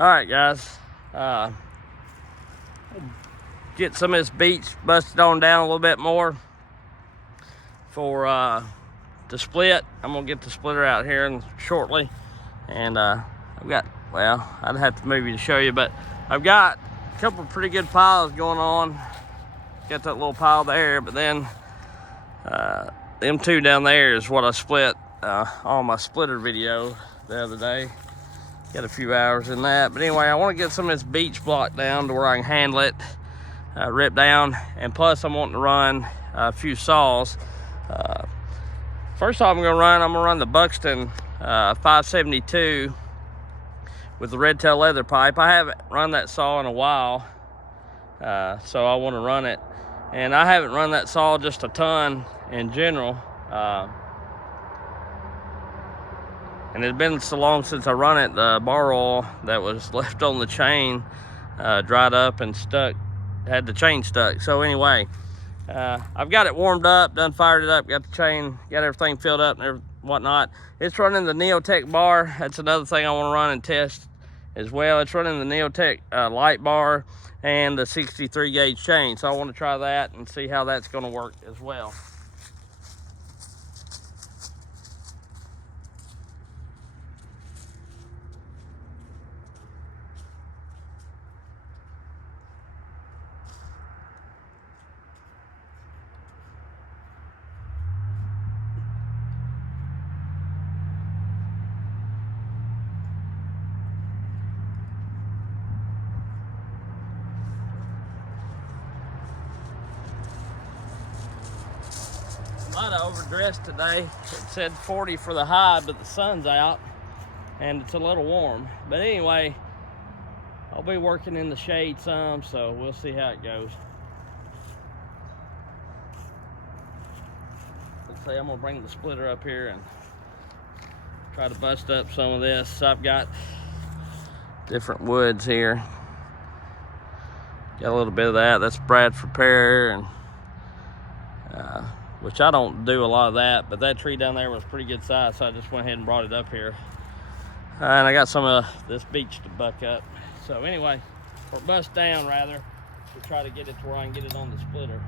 All right, guys. Get some of this beech busted on down a little bit more for the split. I'm gonna get the splitter out here shortly, and I've got, well, I'd have to move you to show you, but I've got a couple pretty good piles going on. Got that little pile there, but then them two down there is what I split on my splitter video the other day. Got a few hours in that, but anyway, I want to get some of this beech block down to where I can handle it, rip down, and plus I'm wanting to run a few saws. First off, I'm gonna run the Buxton 572 with the red tail leather pipe. I haven't run that saw in a while, so I want to run it, and I haven't run that saw just a ton in general. And it's been so long since I run it, the bar oil that was left on the chain dried up and stuck, had the chain stuck. So anyway, I've got it warmed up, done fired it up, got the chain, got everything filled up and whatnot. It's running the Neotech bar. That's another thing I want to run and test as well. It's running the Neotech light bar and the 63 gauge chain. So I want to try that and see how that's going to work as well. Might have overdressed today. It said 40 for the high, but the sun's out and it's a little warm. But anyway, I'll be working in the shade some, so we'll see how it goes. Let's see, I'm gonna bring the splitter up here and try to bust up some of this. So I've got different woods here. Got a little bit of that. That's Bradford pear, and which I don't do a lot of that, but that tree down there was pretty good size, so I just went ahead and brought it up here. And I got some of this beech to buck up. So anyway, or bust down rather, to try to get it to where I can get it on the splitter.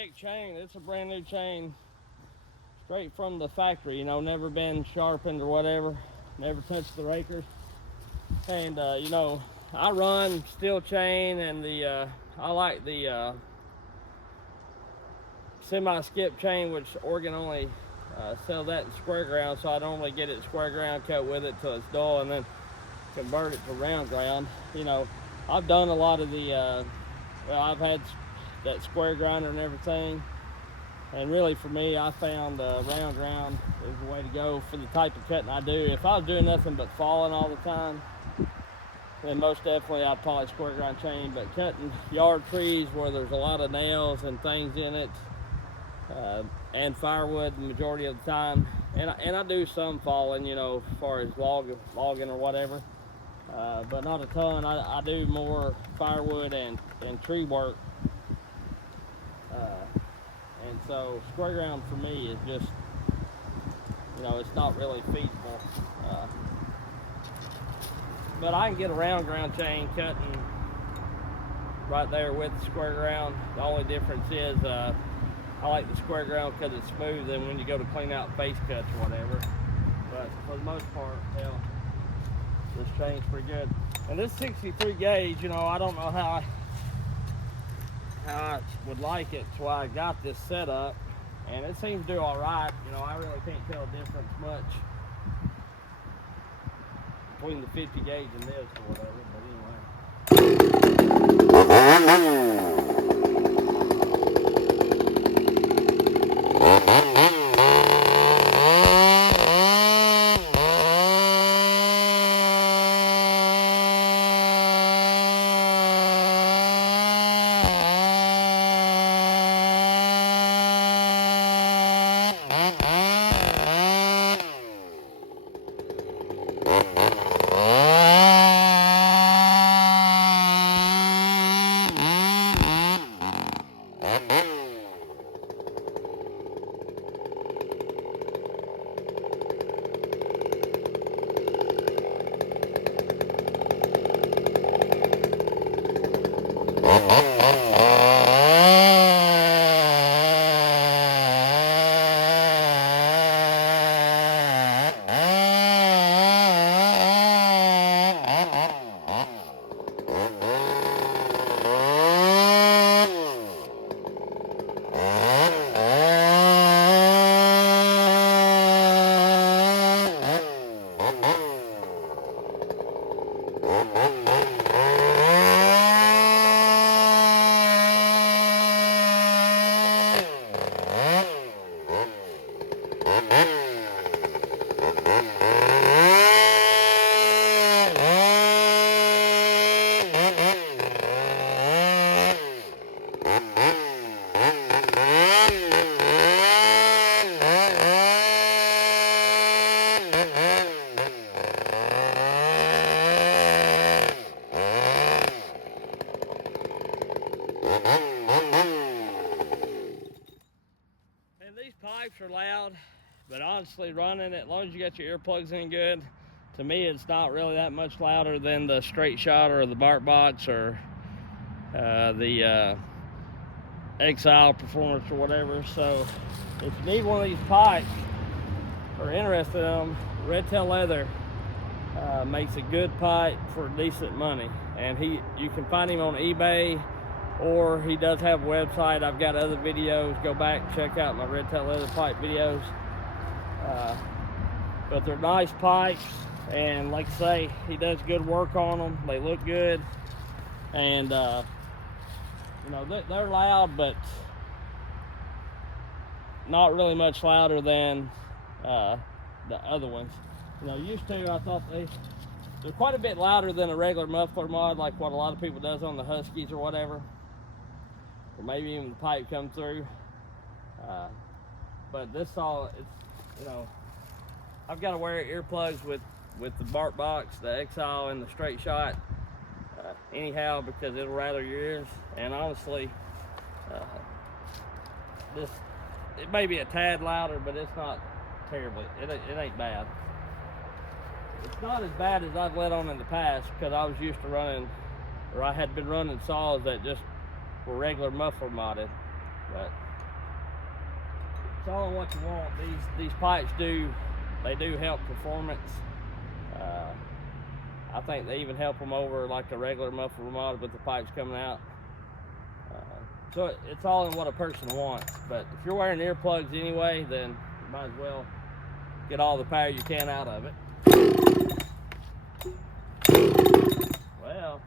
thick chain. It's a brand new chain, straight from the factory, you know, never been sharpened or whatever, never touched the rakers. And you know, I run steel chain, and I like the semi-skip chain, which Oregon only sells that in square ground, so I normally get it square ground, cut with it till it's dull, and then convert it to round ground. You know, I've done a lot of the well, I've had that square grinder and everything, and really for me, I found round ground is the way to go for the type of cutting I do. If I was doing nothing but falling all the time, then most definitely I'd probably square grind chain. But cutting yard trees where there's a lot of nails and things in it, and firewood the majority of the time, and I do some falling, you know, as far as logging or whatever, but not a ton. I do more firewood and tree work, and so square ground for me is just, you know, it's not really feasible. But I can get a round ground chain cutting right there with the square ground. The only difference is I like the square ground because it's smooth, and when you go to clean out face cuts or whatever. But for the most part, hell, this chain's pretty good. And this 63 gauge, you know, I don't know how I would like it. That's why I got this set up, and it seems to do all right. You know, I really can't tell a difference much between the 50 gauge and this or whatever, but anyway. Pipes are loud, but honestly, running it, as long as you got your earplugs in good, to me it's not really that much louder than the straight shot or the bark box or the Exile Performance or whatever. So if you need one of these pipes or interested in them, Red Tail Leather makes a good pipe for decent money, and you can find him on eBay, or he does have a website. I've got other videos. Go back, check out my Red Tail Leather pipe videos. But they're nice pipes, and like I say, he does good work on them. They look good, and you know, they're loud, but not really much louder than the other ones. You know, used to, I thought they're quite a bit louder than a regular muffler mod, like what a lot of people does on the Huskies or whatever, or maybe even the pipe come through. But this it's, you know, I've got to wear earplugs with the bark box, the Exile, and the straight shot anyhow, because it'll rattle your ears. And honestly, it may be a tad louder, but it's not terribly, it ain't bad. It's not as bad as I've let on in the past, because I was used to running, or I had been running saws that just were regular muffler modded. But It's all in what you want. These pipes do help performance. I think they even help them over like the regular muffler remodel with the pipes coming out. So it's all in what a person wants. But if you're wearing earplugs anyway, then you might as well get all the power you can out of it. Well.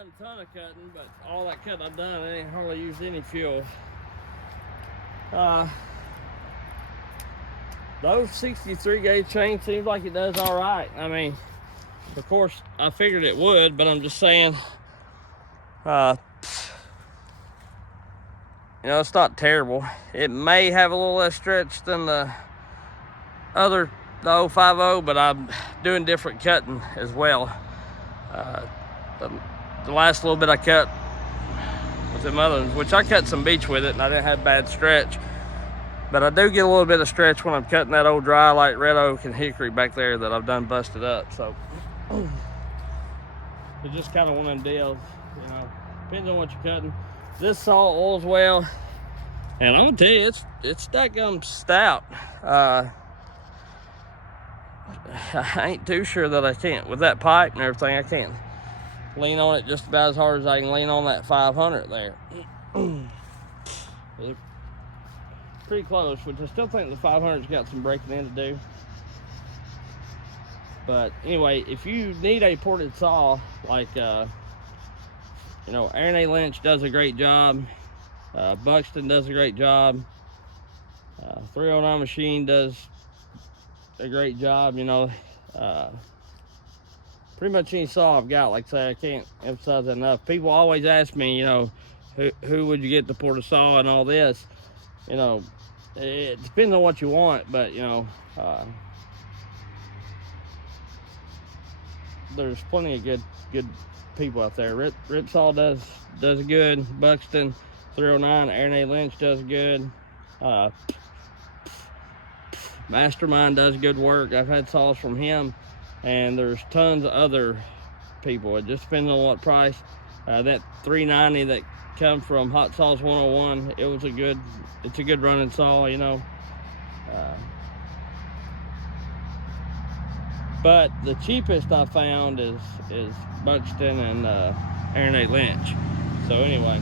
A ton of cutting, but all that cutting I've done, I ain't hardly used any fuel. Those 63 gauge chain seems like it does all right. I mean, of course, I figured it would, but I'm just saying, you know, it's not terrible. It may have a little less stretch than the 050, but I'm doing different cutting as well. The last little bit I cut was them other ones, which I cut some beech with it, and I didn't have bad stretch. But I do get a little bit of stretch when I'm cutting that old dry like red oak and hickory back there that I've done busted up. So it's just kind of one of them deals, you know. Depends on what you're cutting. This saw oils well, and I'm gonna tell you, it's dadgum stout. I ain't too sure that I can't with that pipe and everything. I can't lean on it just about as hard as I can lean on that 500 there. Pretty close, which I still think the 500's got some breaking in to do. But anyway, if you need a ported saw, like you know, Aaron A. Lynch does a great job, Buxton does a great job, 309 Machine does a great job, you know. Pretty much any saw I've got, like I say, I can't emphasize that enough. People always ask me, you know, who would you get to port a saw and all this. You know, it depends on what you want, but you know, there's plenty of good people out there. Ripsaw does good. Buxton, 309, Aaron A. Lynch does good. Mastermind does good work. I've had saws from him. And there's tons of other people. It just depends on what price. That 390 that come from Hot Saws 101, it's a good running saw, you know. But the cheapest I found is Buxton and Aaron A. Lynch. So anyway,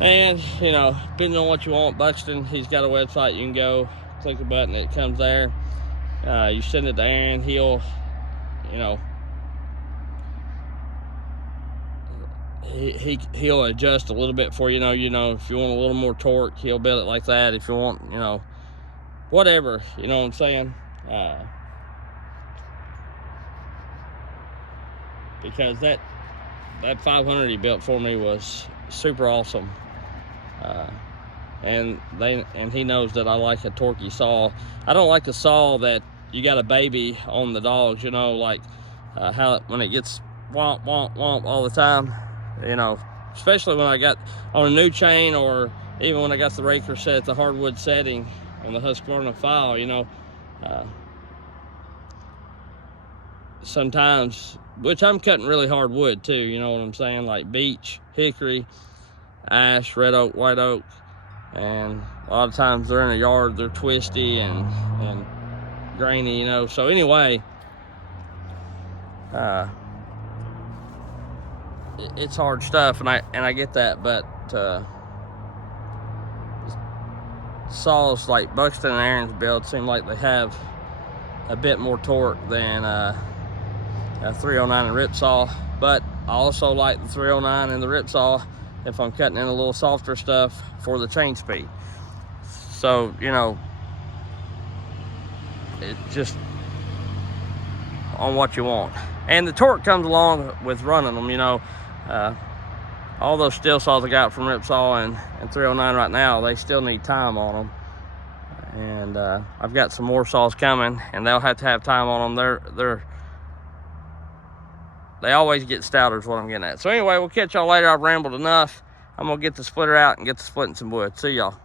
and you know, depending on what you want, Buxton, he's got a website. You can go click a button, it comes there. You send it to Aaron, he'll, you know, he'll adjust a little bit for you. You know, if you want a little more torque, he'll build it like that. If you want, you know, whatever, you know what I'm saying? Because that 500 he built for me was super awesome. And he knows that I like a torquey saw. I don't like a saw that you got a baby on the dogs, you know, like when it gets womp, womp, womp all the time, you know, especially when I got on a new chain, or even when I got the raker set at the hardwood setting on the Husqvarna file, you know, sometimes, which I'm cutting really hard wood too, you know what I'm saying, like beech, hickory, ash, red oak, white oak, and a lot of times they're in a yard, they're twisty and grainy, you know. So anyway, it's hard stuff, and I get that, but saws like Buxton and Aaron's build seem like they have a bit more torque than a 309 and rip saw. But I also like the 309 and the rip saw if I'm cutting in a little softer stuff for the chain speed. So, you know, it just on what you want. And the torque comes along with running them, you know. All those steel saws I got from Ripsaw and 309 right now, they still need time on them. And I've got some more saws coming, and they'll have to have time on them. They always get stouter is what I'm getting at. So anyway, we'll catch y'all later. I've rambled enough. I'm gonna get the splitter out and get to splitting some wood. See y'all.